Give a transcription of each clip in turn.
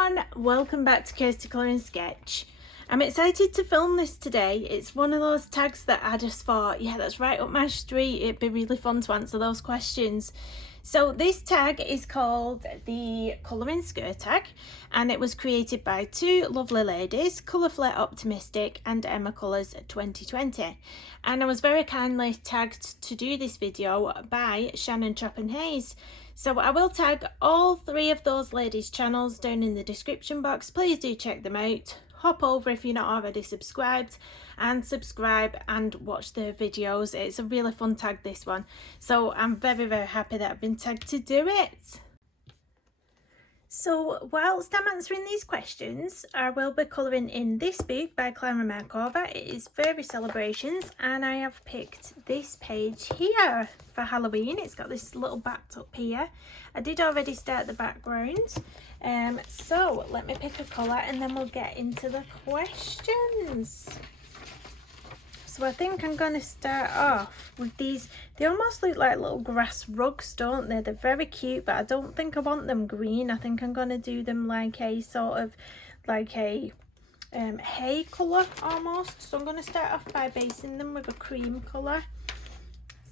everyone, welcome back to Kirsty Colouring Sketch. I'm excited to film this today. It's one of those tags that I just thought, yeah, that's right up my street. It'd be really fun to answer those questions. So this tag is called the Colouring Caretag, and it was created by two lovely ladies, Colourfully Optimistic and Emma Colours 2020. And I was very kindly tagged to do this video by Shannon Hayes. So I will tag all three of those ladies' channels down in the description box. Please do check them out. Hop over if you're not already subscribed, and subscribe and watch the videos. It's a really fun tag, this one. So I'm very happy that I've been tagged to do it. So whilst I'm answering these questions, I will be colouring in this book by Clara Markova. It is Fairy Celebrations, and I have picked this page here for Halloween. It's got this little bat up here. I did already start the background. So let me pick a colour and then we'll get into the questions. So I think I'm going to start off with these. They almost look like little grass rugs, don't they? They're very cute, but I don't think I want them green. I think I'm going to do them like a sort of like a hay colour almost. So I'm going to start off by basing them with a cream colour.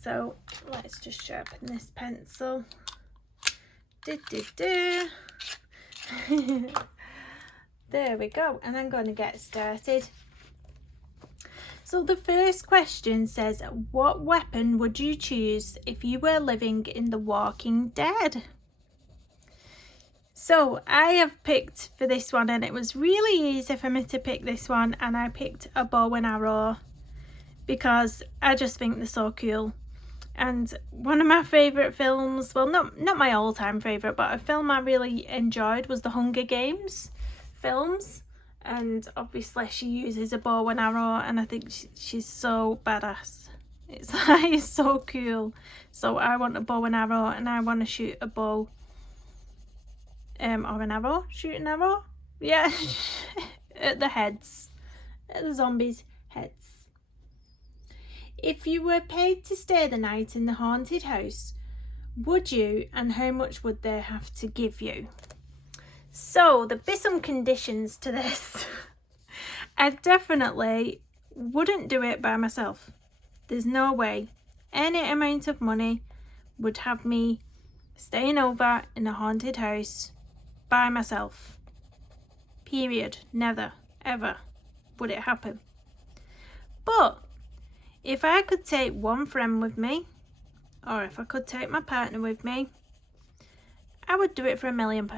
So let's just sharpen this pencil. There we go, and I'm going to get started. So the first question says, what weapon would you choose if you were living in The Walking Dead? So I have picked for this one, and it was really easy for me to pick this one, and I picked a bow and arrow because I just think they're so cool. And one of my favourite films, well, not my all-time favourite, but a film I really enjoyed was the Hunger Games films. And obviously she uses a bow and arrow, and I think she's so badass. It's like so cool. So I want a bow and arrow, and I want to shoot a bow or an arrow, shoot an arrow, yeah, at the heads, at the zombies' heads. If you were paid to stay the night in the haunted house, would you, and how much would they have to give you? So there'd be some conditions to this. I definitely wouldn't do it by myself. There's no way any amount of money would have me staying over in a haunted house by myself. Period. Never, ever would it happen. But if I could take one friend with me, or if I could take my partner with me, I would do it for £1 million.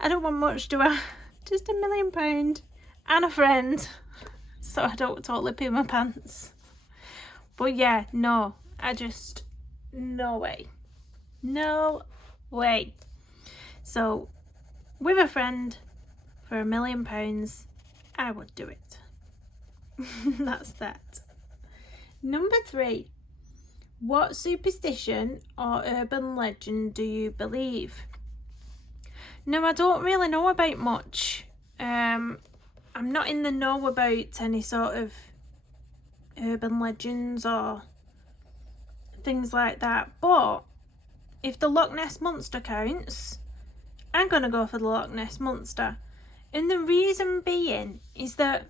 I don't want much, do I? Just £1 million and a friend, so I don't totally poo my pants. But yeah, no, no way. No way. So with a friend for £1 million, I would do it. That's that. Number 3. What superstition or urban legend do you believe? No, I don't really know about much. I'm not in the know about any sort of urban legends or things like that. But if the Loch Ness Monster counts, I'm going to go for the Loch Ness Monster. And the reason being is that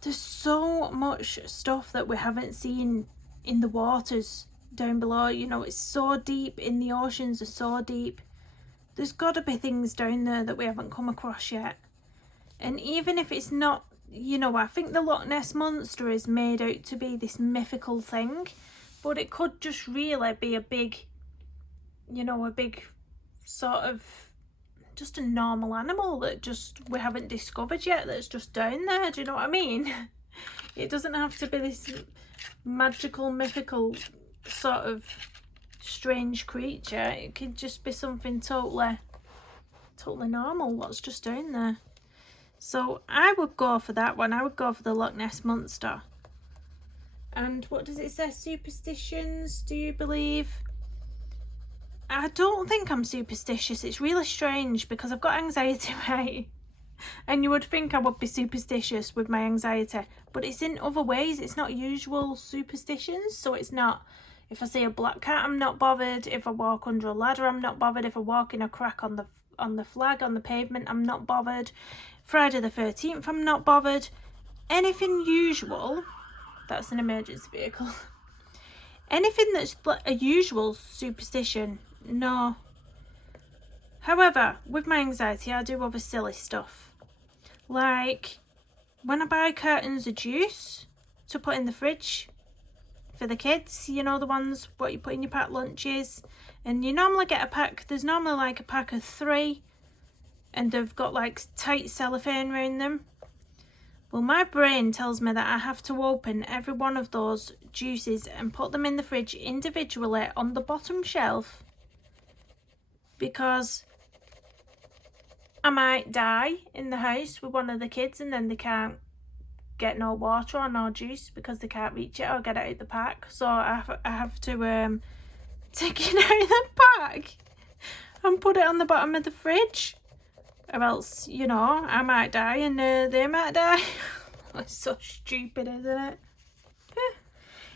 there's so much stuff that we haven't seen in the waters down below. You know, it's so deep, in the oceans are so deep. There's got to be things down there that we haven't come across yet. And even if it's not, you know, I think the Loch Ness Monster is made out to be this mythical thing, but it could just really be a big, you know, a big sort of just a normal animal that just we haven't discovered yet, that's just down there. Do you know what I mean? It doesn't have to be this magical, mythical sort of strange creature. It could just be something totally normal what's just down there. So I would go for that one. I would go for the Loch Ness Monster. And what does it say? Superstitions, do you believe? I don't think I'm superstitious. It's really strange because I've got anxiety, right? And you would think I would be superstitious with my anxiety, but it's in other ways. It's not usual superstitions, so it's not If I see a black cat, I'm not bothered. If I walk under a ladder, I'm not bothered. If I walk in a crack on the flag, on the pavement, I'm not bothered. Friday the 13th, I'm not bothered. Anything usual, that's an emergency vehicle. Anything that's a usual superstition, no. However, with my anxiety, I do other silly stuff. Like, when I buy cartons of juice to put in the fridge for the kids, you know, the ones what you put in your packed lunches, and you normally get a pack, there's normally like a pack of 3, and they've got like tight cellophane around them. Well, my brain tells me that I have to open every one of those juices and put them in the fridge individually on the bottom shelf, because I might die in the house with one of the kids and then they can't get no water or no juice because they can't reach it or get it out of the pack. So I have to take it out of the pack and put it on the bottom of the fridge, or else, you know, I might die and they might die. It's so stupid, isn't it?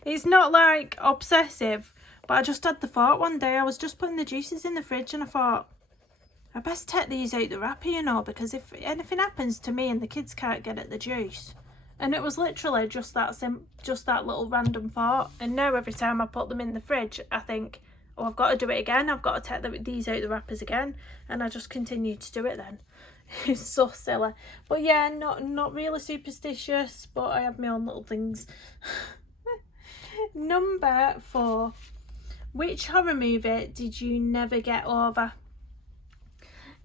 It's not like obsessive, but I just had the thought one day. I was just putting the juices in the fridge and I thought, I best take these out the wrapper, you know, because if anything happens to me and the kids can't get at the juice. And it was literally just that little random thought. And now every time I put them in the fridge, I think, oh, I've got to do it again. I've got to take these out the wrappers again. And I just continue to do it then. It's so silly. But yeah, not really superstitious, but I have my own little things. Number 4. Which horror movie did you never get over?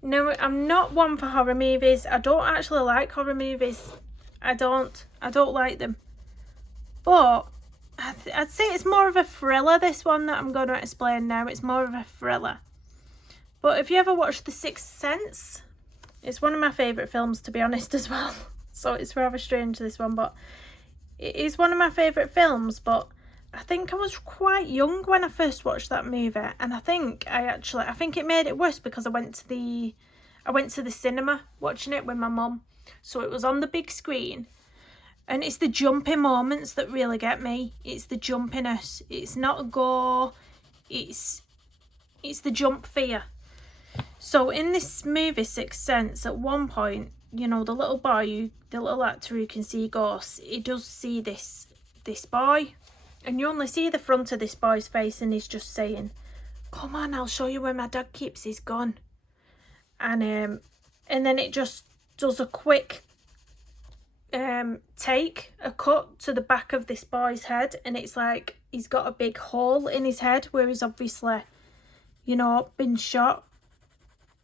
No, I'm not one for horror movies. I don't actually like horror movies. I don't like them. But I'd say it's more of a thriller, this one that I'm going to explain now. It's more of a thriller. But if you ever watched The Sixth Sense, it's one of my favourite films, to be honest, as well. So it's rather strange, this one, but it is one of my favourite films. But I think I was quite young when I first watched that movie, and I think it made it worse because I went to the cinema watching it with my mum. So it was on the big screen, and it's the jumping moments that really get me. It's the jumpiness. It's not gore. It's the jump fear. So in this movie, Sixth Sense, at one point, you know, the little boy, the little actor who can see ghosts, he does see this boy, and you only see the front of this boy's face, and he's just saying, "Come on, I'll show you where my dad keeps his gun." And then it just does a quick a cut to the back of this boy's head, and it's like he's got a big hole in his head where he's obviously, you know, been shot,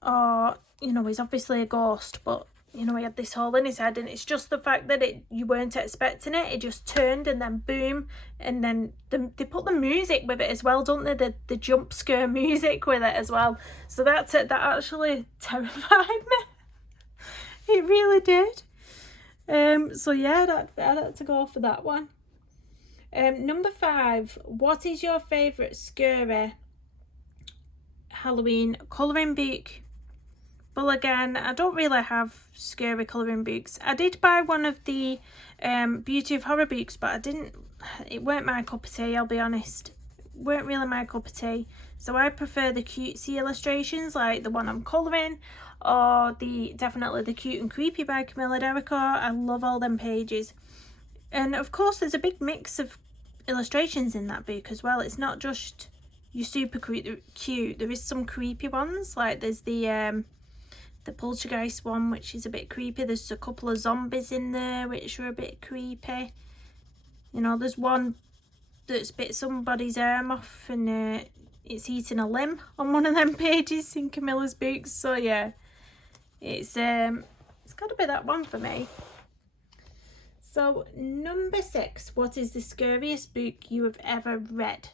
or, you know, he's obviously a ghost, but, you know, he had this hole in his head, and it's just the fact that you weren't expecting it. It just turned, and then boom, and then they put the music with it as well, don't they? The jump scare music with it as well. So that's it. That actually terrified me. It really did. So yeah, I had to go for that one. Number 5. What is your favourite scary Halloween colouring book? Well, again, I don't really have scary colouring books. I did buy one of the Beauty of Horror books, but it weren't my cup of tea, I'll be honest. It weren't really my cup of tea. So I prefer the cutesy illustrations, like the one I'm colouring, or definitely the Cute and Creepy by Camilla Derico. I love all them pages. And of course, there's a big mix of illustrations in that book as well. It's not just your super cute. There is some creepy ones, like there's the poltergeist one, which is a bit creepy. There's a couple of zombies in there which are a bit creepy. You know, there's one that's bit somebody's arm off, and it's eating a limb on one of them pages in Camilla's books. So yeah, it's got to be that one for me. So number 6, what is the scariest book you have ever read?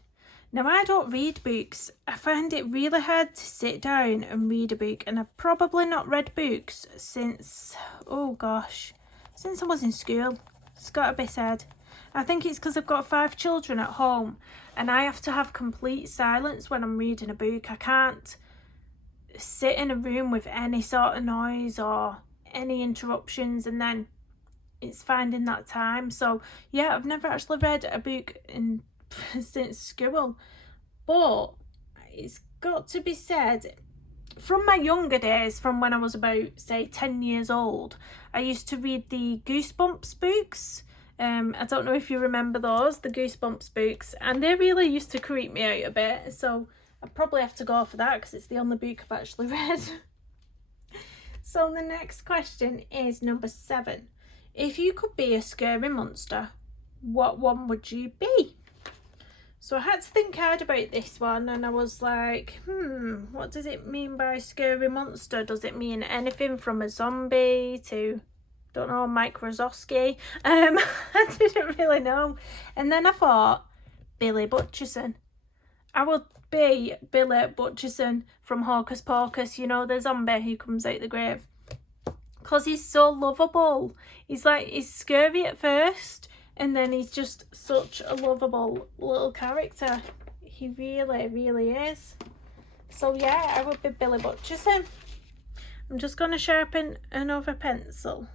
Now, I don't read books. I find it really hard to sit down and read a book, and I've probably not read books since, since I was in school. It's got to be said. I think it's because I've got 5 children at home, and I have to have complete silence when I'm reading a book. I can't sit in a room with any sort of noise or any interruptions, and then it's finding that time. So yeah, I've never actually read a book since school. But it's got to be said, from my younger days, from when I was about, say, 10 years old, I used to read the Goosebumps books. I don't know if you remember those, the Goosebumps books, and they really used to creep me out a bit, so I probably have to go for that because it's the only book I've actually read. So the next question is number 7. If you could be a scary monster, what one would you be? So I had to think hard about this one, and I was like, what does it mean by scary monster? Does it mean anything from a zombie to, don't know, Mike Wazowski? I didn't really know. And then I thought, Billy Butcherson. I would be Billy Butcherson from Hocus Pocus, you know, the zombie who comes out the grave. Because he's so lovable. He's scary at first, and then he's just such a lovable little character. He really, really is. So yeah, I would be Billy Butcherson. I'm just going to sharpen another pencil.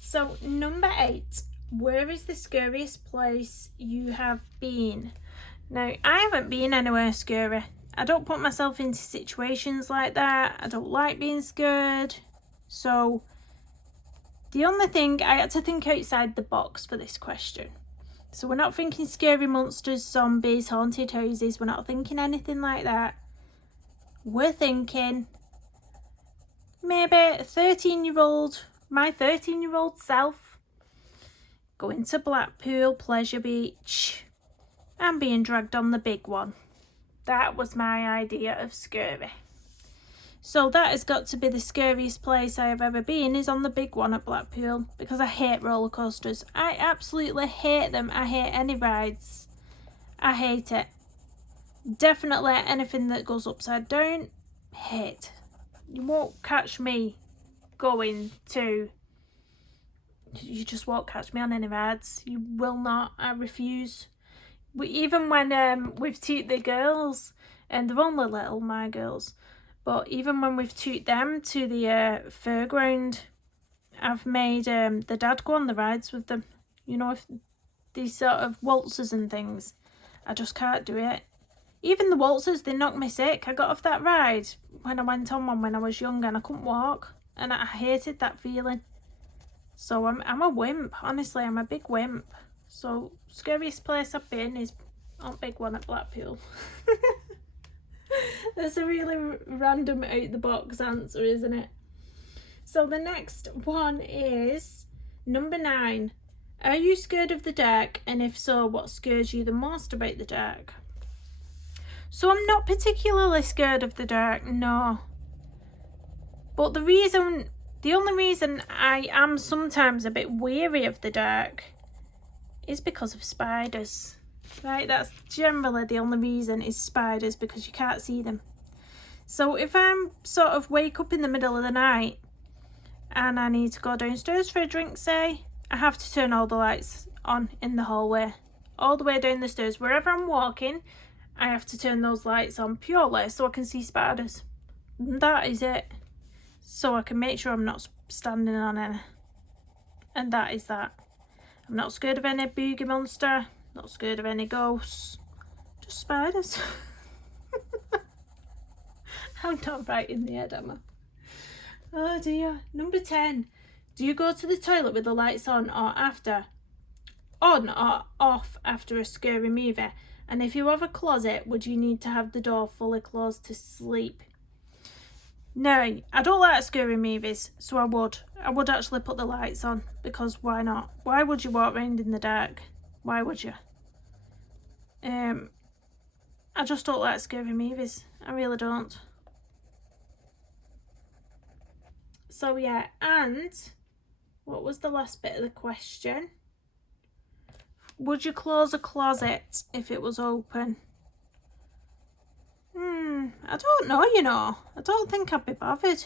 So number 8. Where is the scariest place you have been? Now, I haven't been anywhere scary. I don't put myself into situations like that. I don't like being scared. So the only thing, I had to think outside the box for this question. So we're not thinking scary monsters, zombies, haunted houses. We're not thinking anything like that. We're thinking maybe my 13-year-old self going to Blackpool Pleasure Beach and being dragged on the big one. That was my idea of scary. So that has got to be the scariest place I have ever been, is on the big one at Blackpool, because I hate roller coasters. I absolutely hate them. I hate any rides. I hate it. Definitely anything that goes upside down, hate. You won't catch me going to... You just won't catch me on any rides. You will not. I refuse. Even when we've took the girls, and they're only little, my girls, but even when we've took them to the fairground, I've made the dad go on the rides with them. You know, if these sort of waltzers and things, I just can't do it. Even the waltzers, they knock me sick. I got off that ride when I went on one when I was young and I couldn't walk, and I hated that feeling. So I'm a wimp, honestly. I'm a big wimp. So scariest place I've been is on big one at Blackpool. That's a really random out the box answer, isn't it? So the next one is number 9. Are you scared of the dark? And if so, what scares you the most about the dark? So I'm not particularly scared of the dark, no. But the only reason I am sometimes a bit weary of the dark is because of spiders. Right, that's generally the only reason, is spiders, because you can't see them. So if I'm sort of wake up in the middle of the night and I need to go downstairs for a drink, say, I have to turn all the lights on in the hallway, all the way down the stairs. Wherever I'm walking, I have to turn those lights on purely so I can see spiders. That is it. So I can make sure I'm not standing on any. And that is that. I'm not scared of any boogie monster, not scared of any ghosts, just spiders. I'm not right in the head, am I? Oh dear. Number 10. Do you go to the toilet with the lights on or off after a scary movie? And if you have a closet, would you need to have the door fully closed to sleep? No, I don't like scary movies, so I would actually put the lights on, because why not? Why would you walk around in the dark? Why would you? I just don't like scary movies. I really don't. So yeah, and what was the last bit of the question? Would you close a closet if it was open? I don't know, you know. I don't think I'd be bothered.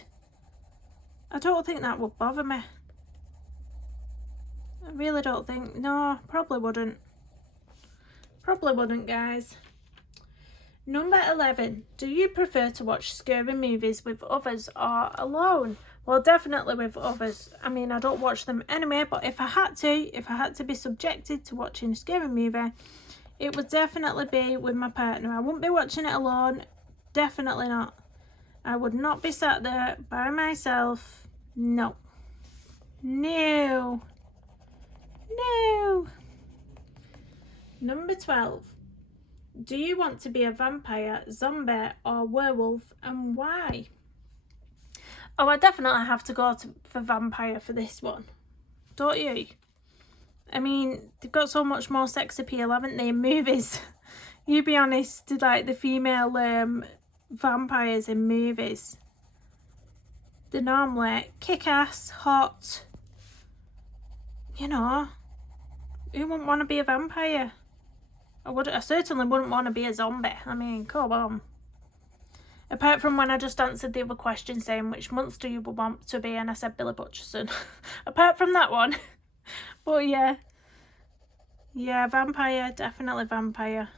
I don't think that would bother me. I really don't think. No, probably wouldn't. Probably wouldn't, guys. Number 11. Do you prefer to watch scary movies with others or alone? Well, definitely with others. I mean, I don't watch them anyway, but if I had to be subjected to watching a scary movie, it would definitely be with my partner. I wouldn't be watching it alone. Definitely not. I would not be sat there by myself. No. No. No. Number 12. Do you want to be a vampire, zombie, or werewolf, and why? Oh, I definitely have to go for vampire for this one. Don't you? I mean, they've got so much more sex appeal, haven't they, in movies? You be honest, like the female vampires in movies, they're normally kick-ass, hot. You know, who wouldn't want to be a vampire? I certainly wouldn't want to be a zombie. I mean, come on. Apart from when I just answered the other question saying which monster you would want to be, and I said Billy Butcherson. Apart from that one. But yeah. Yeah, vampire, definitely vampire.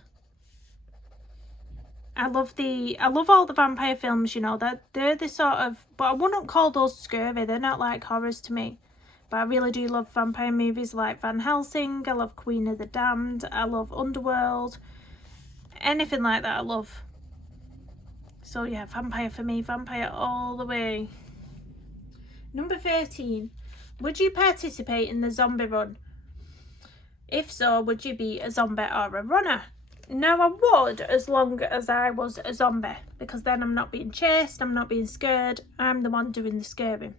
I love all the vampire films, you know. They're the sort of, but I wouldn't call those scurvy. They're not like horrors to me. But I really do love vampire movies like Van Helsing. I love Queen of the Damned. I love Underworld. Anything like that I love. So yeah, vampire for me. Vampire all the way. Number 13. Would you participate in the zombie run? If so, would you be a zombie or a runner? No, I would, as long as I was a zombie. Because then I'm not being chased. I'm not being scared. I'm the one doing the scaring.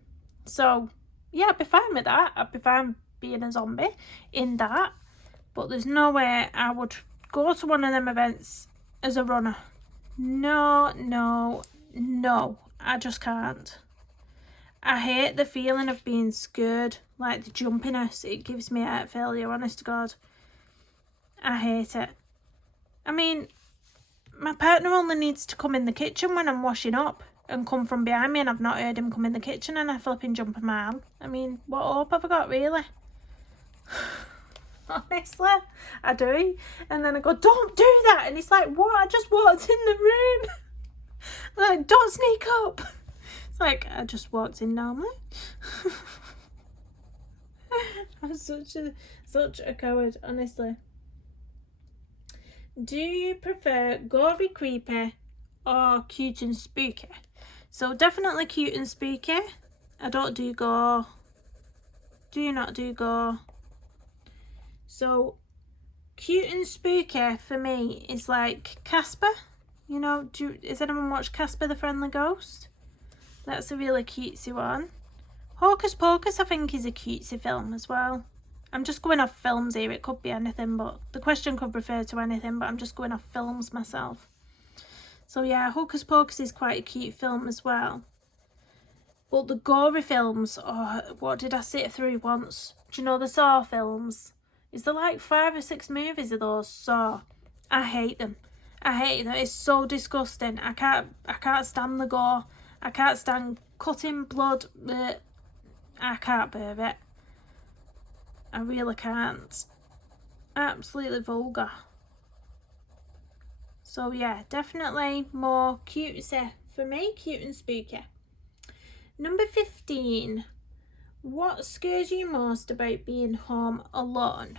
So yeah, I'd be fine with that. I'd be fine being a zombie in that. But there's no way I would go to one of them events as a runner. No, no, no. I just can't. I hate the feeling of being scared. Like the jumpiness. It gives me heart failure, honest to God. I hate it. I mean, my partner only needs to come in the kitchen when I'm washing up and come from behind me, and I've not heard him come in the kitchen and I flipping jump a mile. I mean, what hope have I got, really? Honestly, I do. And then I go, don't do that. And he's like, what? I just walked in the room. I'm like, don't sneak up. It's like, I just walked in normally. I'm such a coward, honestly. Do you prefer gory, creepy, or cute and spooky? So definitely cute and spooky. I don't do gore. Do not do gore. So cute and spooky for me is like Casper. You know, has anyone watched Casper the Friendly Ghost? That's a really cutesy one. Hocus Pocus I think is a cutesy film as well. I'm just going off films here. It could be anything, but the question could refer to anything, but I'm just going off films myself. So yeah, Hocus Pocus is quite a cute film as well. But the gory films, oh, what did I sit through once? Do you know the Saw films? Is there like 5 or 6 movies of those Saw? I hate them. I hate them. It's so disgusting. I can't stand the gore. I can't stand cutting blood. I can't bear it. I really can't. Absolutely vulgar. So yeah, definitely more cutesy for me, cute and spooky. Number 15. What scares you most about being home alone?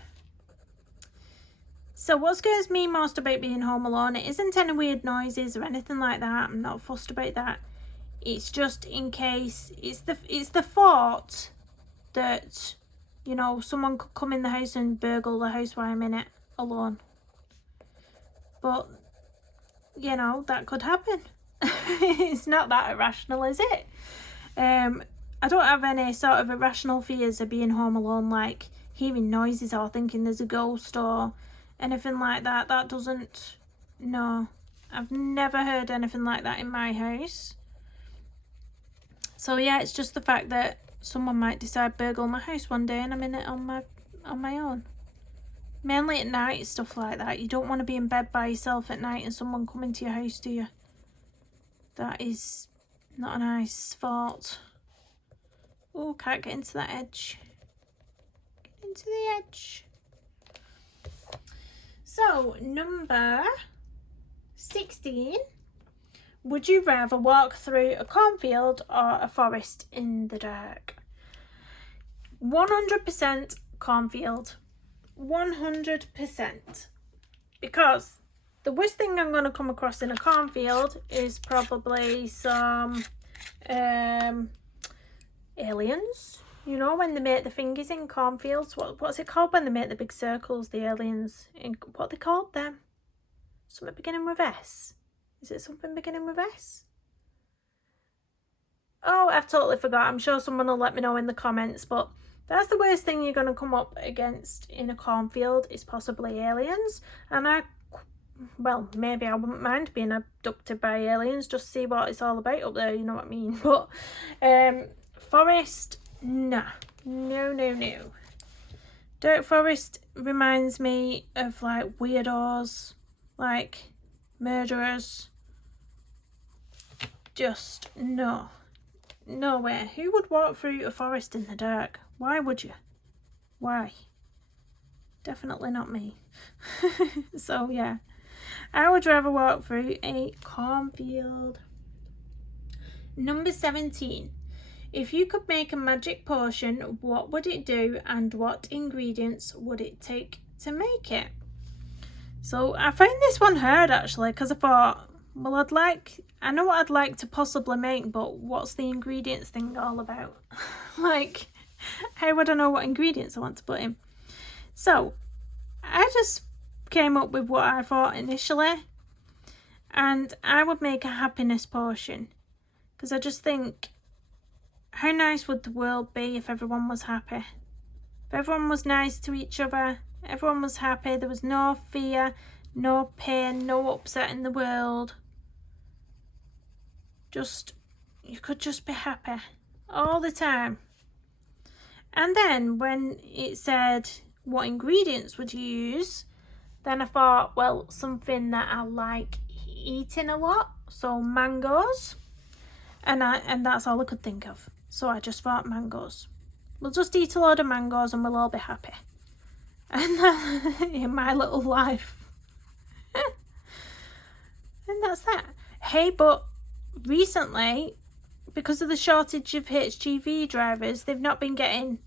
So what scares me most about being home alone, it isn't any weird noises or anything like that. I'm not fussed about that. It's just in case, it's the thought that, you know, someone could come in the house and burgle the house while I'm in it alone. But, you know, that could happen. It's not that irrational, is it? I don't have any sort of irrational fears of being home alone, like hearing noises or thinking there's a ghost or anything like that. That doesn't, no. I've never heard anything like that in my house. So yeah, it's just the fact that someone might decide burgle my house one day and I'm in it on my own. Mainly at night, stuff like that. You don't want to be in bed by yourself at night and someone come into your house, do you? That is not a nice thought. Oh, can't get into that edge. Get into the edge. So, number 16. Would you rather walk through a cornfield or a forest in the dark? 100% cornfield. 100%. Because the worst thing I'm going to come across in a cornfield is probably some aliens. You know, when they make the fingers in cornfields. What's it called when they make the big circles, the aliens? What are they called then? Something beginning with S. Is it something beginning with S? Oh, I've totally forgot. I'm sure someone will let me know in the comments, but that's the worst thing you're going to come up against in a cornfield is possibly aliens. And well, maybe I wouldn't mind being abducted by aliens, just to see what it's all about up there, you know what I mean? But forest, nah. No. Dark forest reminds me of like weirdos, like murderers. Just no way. Who would walk through a forest in the dark? Why would you? Why? Definitely not me. So yeah, I would rather walk through a cornfield. Number 17. If you could make a magic potion, what would it do and what ingredients would it take to make it? So I found this one hard actually, because I thought, well, I know what I'd like to possibly make, but what's the ingredients thing all about? Like, how would I know what ingredients I want to put in? So I just came up with what I thought initially, and I would make a happiness potion, because I just think, how nice would the world be if everyone was happy? If everyone was nice to each other, everyone was happy, there was no fear, no pain, no upset in the world. You could just be happy all the time. And then when it said what ingredients would you use, then I thought, well, something that I like eating a lot, so mangoes, and that's all I could think of. So I just thought mangoes. We'll just eat a load of mangoes and we'll all be happy. And in my little life. And that's that. Hey, but recently, because of the shortage of HGV drivers, they've not been getting...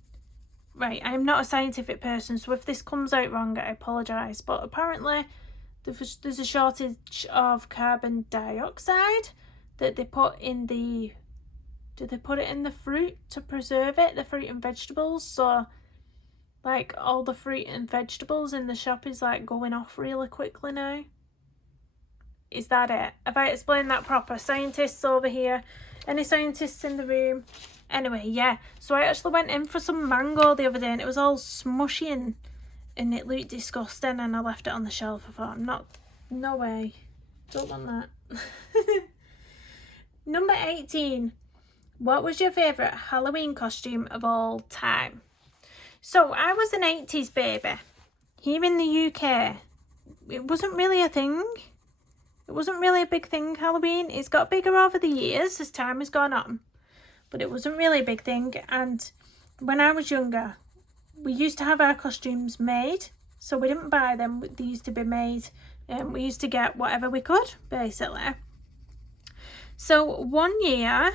Right, I'm not a scientific person, so if this comes out wrong, I apologise. But apparently, there's a shortage of carbon dioxide that they put in the... Do they put it in the fruit to preserve it? The fruit and vegetables? So, like, all the fruit and vegetables in the shop is, like, going off really quickly now. Is that it? Have I explained that proper? Scientists over here? Any scientists in the room? Anyway, yeah. So I actually went in for some mango the other day and it was all smushy and it looked disgusting, and I left it on the shelf. I thought, no way. Don't want that. Number 18. What was your favourite Halloween costume of all time? So I was an 80s baby. Here in the UK, it wasn't really a thing. It wasn't really a big thing, Halloween. It's got bigger over the years as time has gone on. But it wasn't really a big thing. And when I was younger, we used to have our costumes made. So we didn't buy them. They used to be made. And we used to get whatever we could, basically. So one year,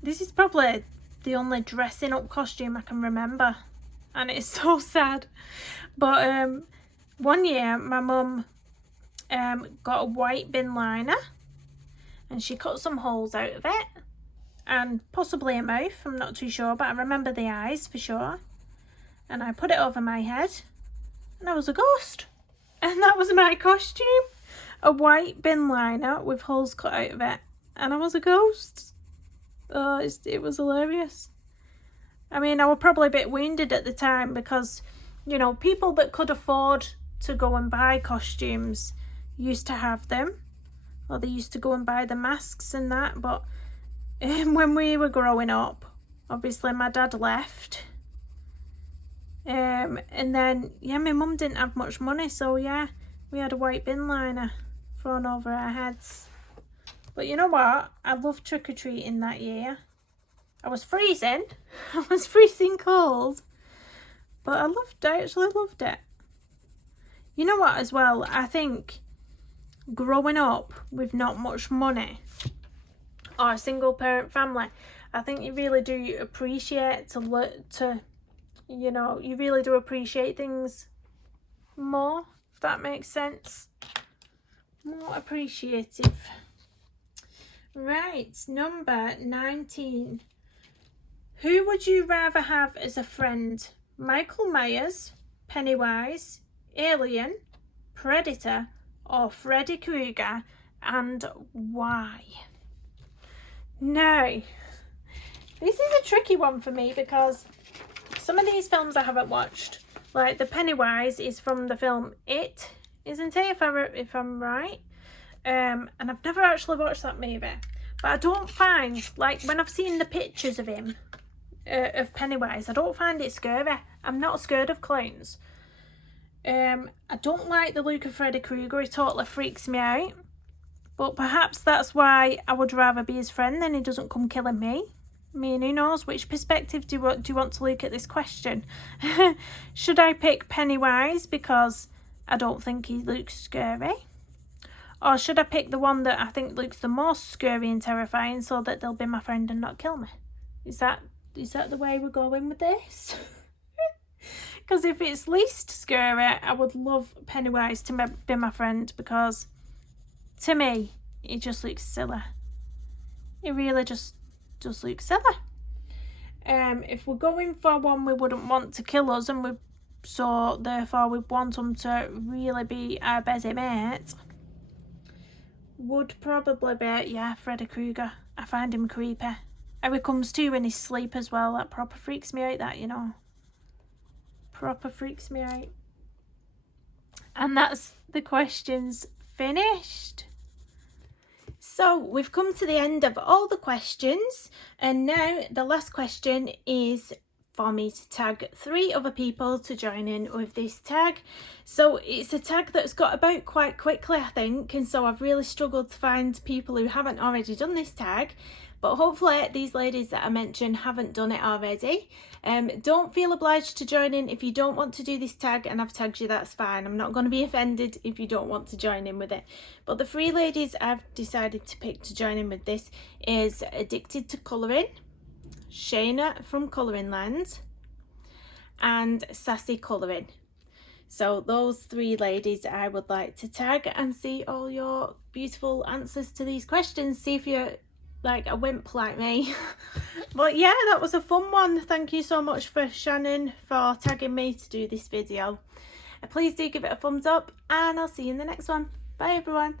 this is probably the only dressing up costume I can remember. And it's so sad. But one year, my mum got a white bin liner. And she cut some holes out of it. And possibly a mouth, I'm not too sure. But I remember the eyes for sure. And I put it over my head. And I was a ghost. And that was my costume. A white bin liner with holes cut out of it. And I was a ghost. Oh, it was hilarious. I mean, I was probably a bit wounded at the time because, you know, people that could afford to go and buy costumes used to have them. Or they used to go and buy the masks and that. But when we were growing up, obviously my dad left. And then, yeah, my mum didn't have much money. So, yeah, we had a white bin liner thrown over our heads. But you know what? I loved trick-or-treating that year. I was freezing. I was freezing cold. But I actually loved it. You know what as well? I think growing up with not much money or a single parent family, I think you really do appreciate you know, you really do appreciate things more, if that makes sense. More appreciative. Right, number 19. Who would you rather have as a friend? Michael Myers, Pennywise, Alien, Predator, or Freddy Krueger, and why? Now, this is a tricky one for me because some of these films I haven't watched. Like the Pennywise is from the film It, isn't it? If I'm right. And I've never actually watched that movie. But I don't find, like when I've seen the pictures of him, of Pennywise, I don't find it scary. I'm not scared of clowns. I don't like the look of Freddy Krueger. He totally freaks me out. But perhaps that's why I would rather be his friend than he doesn't come killing me. I mean, who knows? Which perspective do you want to look at this question? Should I pick Pennywise because I don't think he looks scary? Or should I pick the one that I think looks the most scary and terrifying so that they'll be my friend and not kill me? Is that the way we're going with this? Because if it's least scary, I would love Pennywise to be my friend because to me, he just looks silly. He really just looks silly. If we're going for one we wouldn't want to kill us so therefore we want him to really be our busy mate, would probably be, yeah, Freddy Krueger. I find him creepy. How he comes to in his sleep as well, that proper freaks me out, that, you know. Proper freaks me out. And that's the questions finished. So we've come to the end of all the questions, and now the last question is for me to tag 3 other people to join in with this tag. So it's a tag that's got about quite quickly, I think, and so I've really struggled to find people who haven't already done this tag. But hopefully these ladies that I mentioned haven't done it already. Don't feel obliged to join in if you don't want to do this tag and I've tagged you, that's fine. I'm not going to be offended if you don't want to join in with it. But the 3 ladies I've decided to pick to join in with this is Addicted to Colouring, Shayna from Colouring Land, and Sassy Colouring. So those 3 ladies I would like to tag and see all your beautiful answers to these questions. See if you're like a wimp like me. But yeah, that was a fun one. Thank you so much for Shannon for tagging me to do this video. Please do give it a thumbs up and I'll see you in the next one. Bye everyone.